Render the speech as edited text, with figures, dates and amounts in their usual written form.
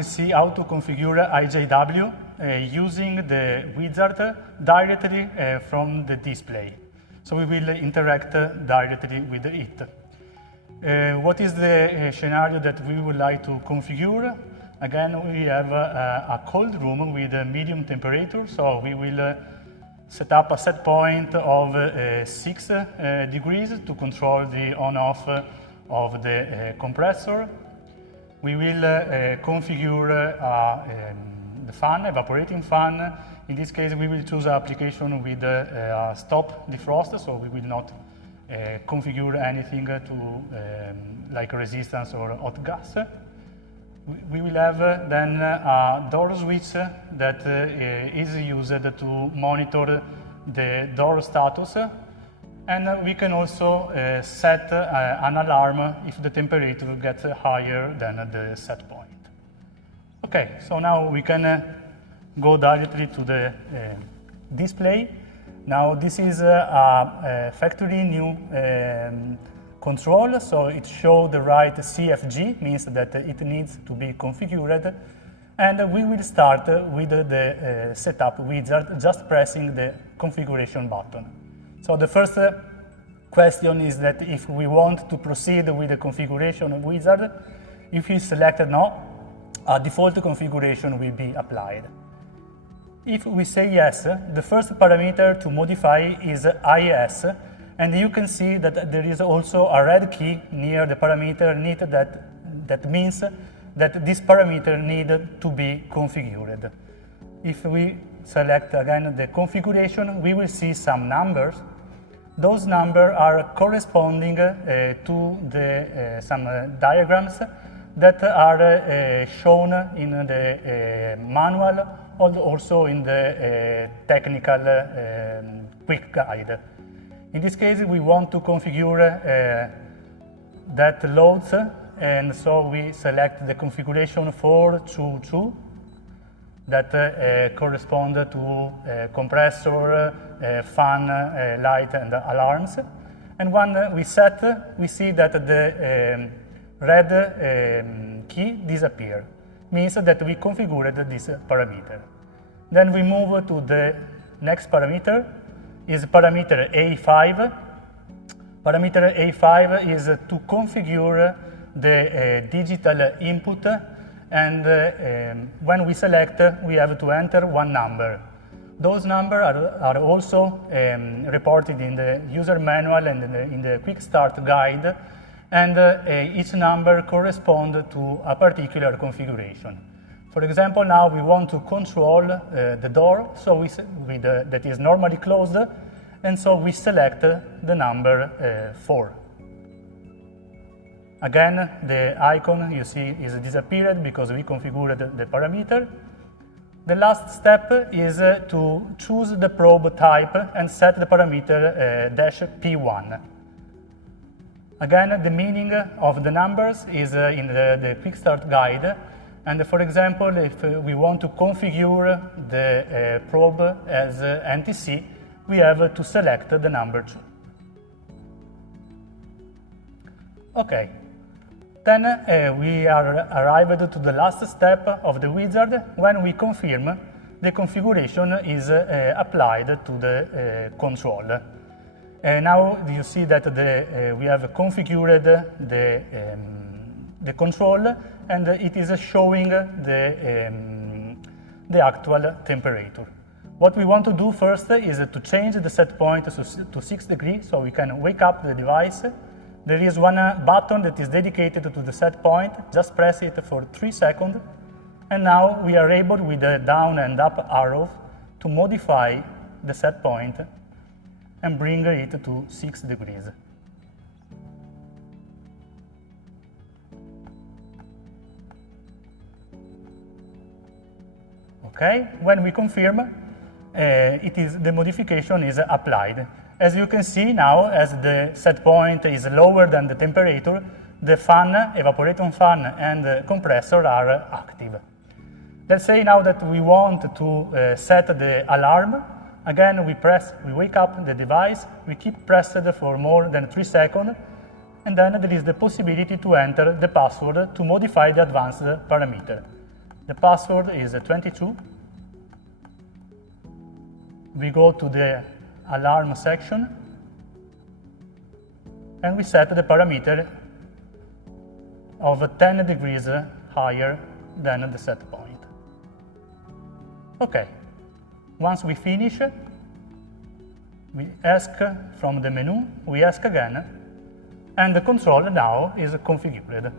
will see how to configure IJW using the wizard directly from the display. So we will interact directly with it. What is the scenario that we would like to configure? Again, we have a cold room with a medium temperature, so we will set up a set point of 6 degrees to control the on-off of the compressor. We will configure the fan, evaporating fan. In this case, we will choose an application with stop defrost, so we will not configure anything to like resistance or hot gas. We will have then a door switch that is used to monitor the door status, and we can also set an alarm if the temperature gets higher than the set point. Okay, so now we can go directly to the display. Now this is a factory new control, so it shows the right CFG, means that it needs to be configured, and we will start with the setup wizard, just pressing the configuration button. So the first question is that if we want to proceed with the configuration wizard, if we select no, a default configuration will be applied. If we say yes, the first parameter to modify is IS, and you can see that there is also a red key near the parameter need that means that this parameter needed to be configured. If we select again the configuration, we will see some numbers. Those numbers are corresponding to the some diagrams that are shown in the manual, also in the technical quick guide. In this case, we want to configure that loads, and so we select the configuration 422 that correspond to compressor, fan, light, and alarms. And when we set, we see that the red key disappears, means that we configured this parameter. Then we move to the next parameter, is parameter A5. Parameter A5 is to configure the digital input, and when we select, we have to enter one number. Those numbers are also reported in the user manual and in the quick start guide, and each number corresponds to a particular configuration. For example, now we want to control the door, so that is normally closed, and so we select the number 4. Again, the icon you see is disappeared because we configured the parameter. The last step is to choose the probe type and set the parameter -P1. Again, the meaning of the numbers is in the quick start guide. And for example, if we want to configure the probe as NTC, we have to select the number 2. Okay, then we are arrived to the last step of the wizard. When we confirm, the configuration is applied to the control. Now you see that we have configured the control, and it is showing the actual temperature. What we want to do first is to change the set point to 6 degrees, so we can wake up the device. There is one button that is dedicated to the set point. Just press it for 3 seconds, and now we are able, with the down and up arrow, to modify the set point and bring it to 6 degrees. Okay, when we confirm, the modification is applied. As you can see now, as the set point is lower than the temperature, the fan, evaporator fan, and the compressor are active. Let's say now that we want to set the alarm. Again, we wake up the device, we keep pressed for more than 3 seconds, and then there is the possibility to enter the password to modify the advanced parameter. The password is 22. We go to the alarm section and we set the parameter of 10 degrees higher than the set point. Okay, once we finish, we ask from the menu, we ask again, and the control now is configured.